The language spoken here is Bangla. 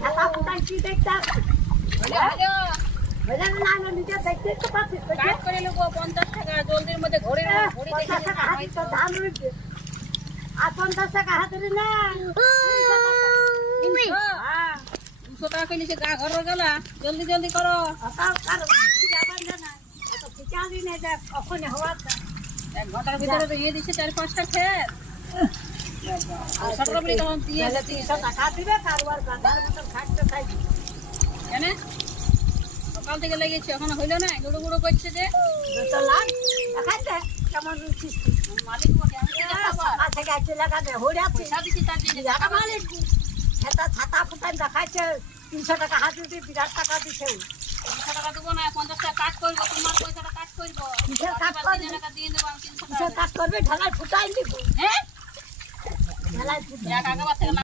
ছাতা ফুটাই কি দেখতাম কাজ করে নেবো 50 টাকা জলদির মধ্যে ঘড়ি দেখে ধান রয়েছে আর 50 টাকা হাতের না 200 টাকা করে নিচে গা ঘর গেলা জলদি জলদি করো এক ঘন্টার ভিতরে তো ইয়ে দিচ্ছে 4-5টা খেত সকালে বলি তখন দিয়ে জানে সকাল থেকে লেগেছে এখনো হইলো না গুঁড়ো গুঁড়ো করছে যে কেমন মালিক বটে আমি কি দেখাবো পয়সা দিচ্ছি তার জন্য দেখাবো ছাতা ফুটাই দেখাচ্ছে 300 টাকা হাতে বিরাট টাকা দিছে 300 টাকা দেবো না 50 টাকা কাজ করবো তোমার পয়সাটা কাজ করবো টাকা দিয়ে দেবো আমি 300 টাকা কাজ করবে ঢালাই ফুটাই দিব হ্যাঁ ঢালাই ফুটাই এক আগে বাচ্চা